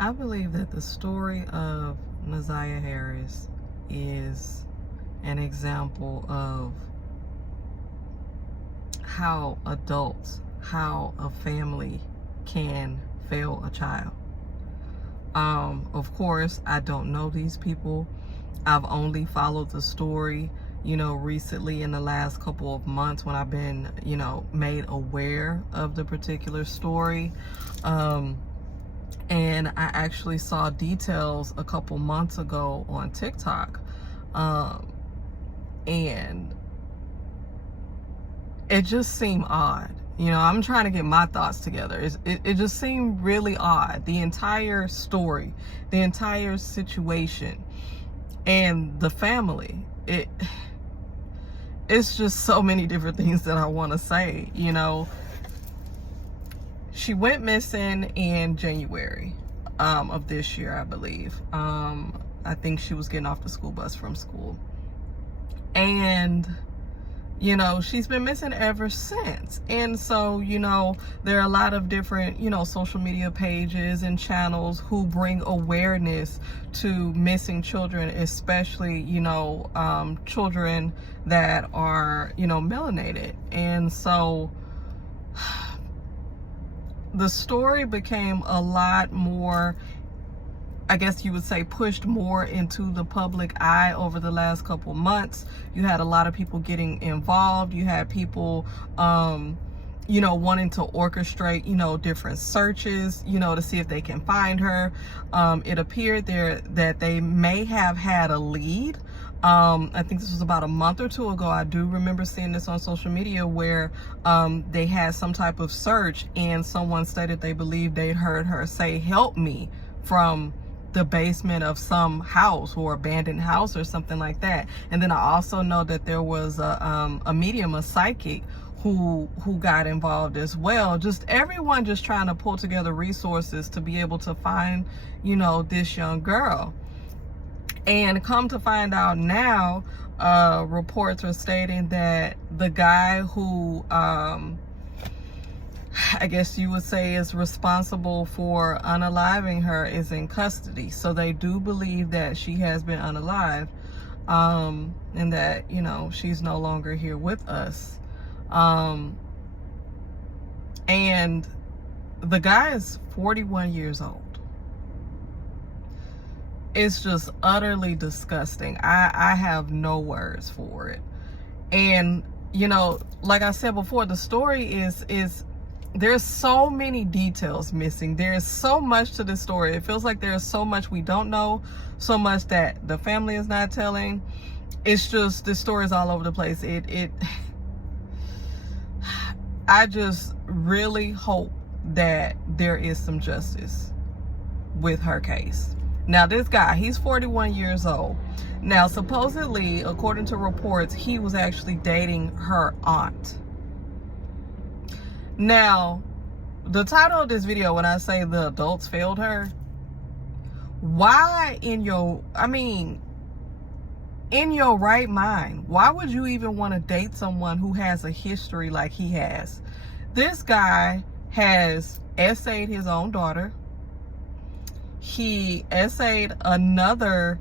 I believe that the story of Messiah Harris is an example of how adults, how a family can fail a child. Of course, I don't know these people. I've only followed the story, recently in the last couple of months when I've been, made aware of the particular story. And I actually saw details a couple months ago on TikTok. And it just seemed odd. I'm trying to get my thoughts together. It just seemed really odd. The entire story, the entire situation, and the family. It's just so many different things that I want to say. She went missing in January of this year, I believe. I think she was getting off the school bus from school. And she's been missing ever since. And so, there are a lot of different, social media pages and channels who bring awareness to missing children, especially, children that are, melanated. And so the story became a lot more, I guess you would say, pushed more into the public eye over the last couple months. You had a lot of people getting involved. You had people, wanting to orchestrate, different searches, to see if they can find her. It appeared that they may have had a lead. I think this was about a month or two ago. I do remember seeing this on social media where they had some type of search and someone stated they believed they'd heard her say, "Help me," from the basement of some house or abandoned house or something like that. And then I also know that there was a medium, a psychic, who got involved as well. Just everyone just trying to pull together resources to be able to find, this young girl. And come to find out now, reports are stating that the guy who, I guess you would say, is responsible for unaliving her is in custody. So they do believe that she has been unalived, and that, she's no longer here with us. And the guy is 41 years old. It's just utterly disgusting. I have no words for it. And, like I said before, the story is there's so many details missing. There's so much to this story. It feels like there's so much we don't know, so much that the family is not telling. It's just, this story is all over the place. I just really hope that there is some justice with her case. Now, this guy, he's 41 years old. Now, supposedly, according to reports, he was actually dating her aunt. Now, the title of this video, when I say the adults failed her, why in your right mind, why would you even want to date someone who has a history like he has? This guy has essayed his own daughter. He essayed another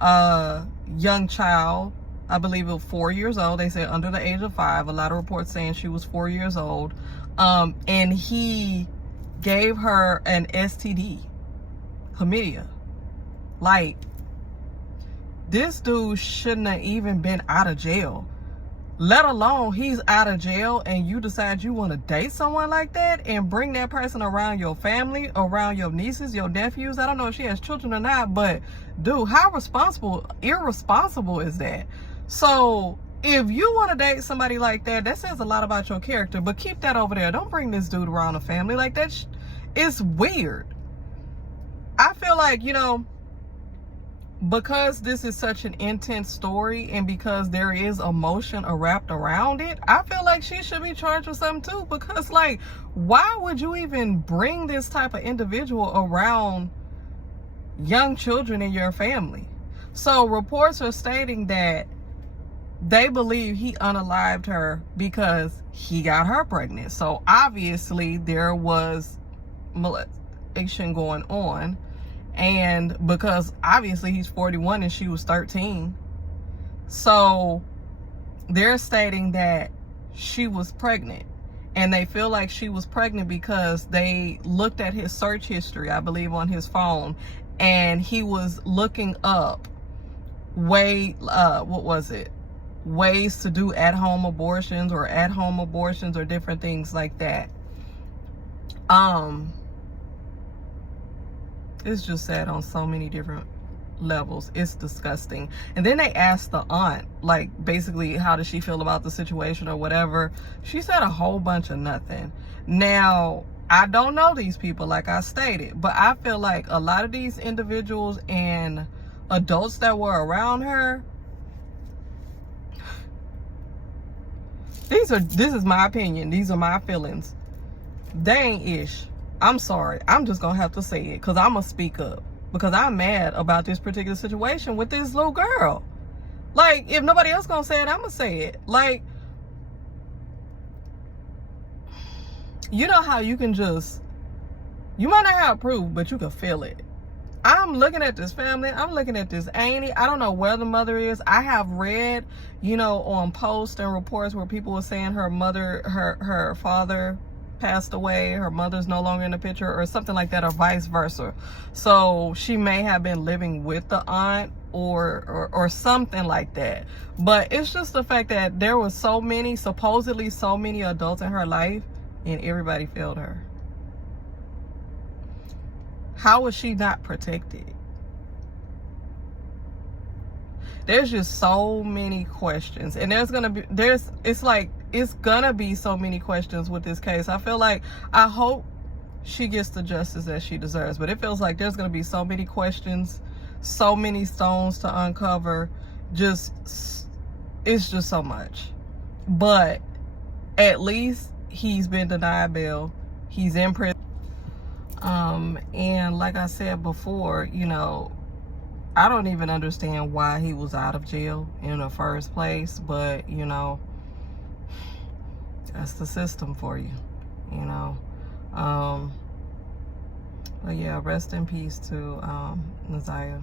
young child, I believe it was 4 years old. They said under the age of 5. A lot of reports saying she was 4 years old. And he gave her an STD, chlamydia. Like, this dude shouldn't have even been out of jail. Let alone he's out of jail and you decide you want to date someone like that and bring that person around your family, around your nieces, your nephews. I don't know if she has children or not, but dude, how irresponsible is that? So if you want to date somebody like that, that says a lot about your character, but keep that over there. Don't bring this dude around a family like that. It's weird. I feel like, because this is such an intense story and because there is emotion wrapped around it, I feel like she should be charged with something too. Because, like, why would you even bring this type of individual around young children in your family? So reports are stating that they believe he unalived her because he got her pregnant. So obviously there was molestation going on. And because obviously he's 41 and she was 13. So they're stating that she was pregnant. And they feel like she was pregnant because they looked at his search history, I believe, on his phone. And he was looking up ways to do at-home abortions or different things like that. It's just sad on so many different levels. It's disgusting. And then they asked the aunt, like, basically, how does she feel about the situation or whatever. She said a whole bunch of nothing. Now, I don't know these people, like I stated, but I feel like a lot of these individuals and adults that were around her, this is my opinion, these are my feelings, they ain't ish. I'm sorry, I'm just gonna have to say it, because I'm gonna speak up, because I'm mad about this particular situation with this little girl. Like, if nobody else gonna say it, I'm gonna say it. Like, you know how you can just, you might not have proof, but you can feel it. I'm looking at this family, I'm looking at this auntie. I don't know where the mother is. I have read, you know, on posts and reports where people were saying her father passed away, her mother's no longer in the picture, or something like that, or vice versa. So she may have been living with the aunt or something like that. But it's just the fact that there was supposedly so many adults in her life, and everybody failed her. How was she not protected? There's just so many questions, and it's gonna be so many questions with this case. I hope she gets the justice that she deserves, but it feels like there's gonna be so many questions, so many stones to uncover. It's just so much. But at least he's been denied bail. He's in prison. And like I said before, you know, I don't even understand why he was out of jail in the first place, but, you know, that's the system for you, you know. But yeah, rest in peace to Naziah.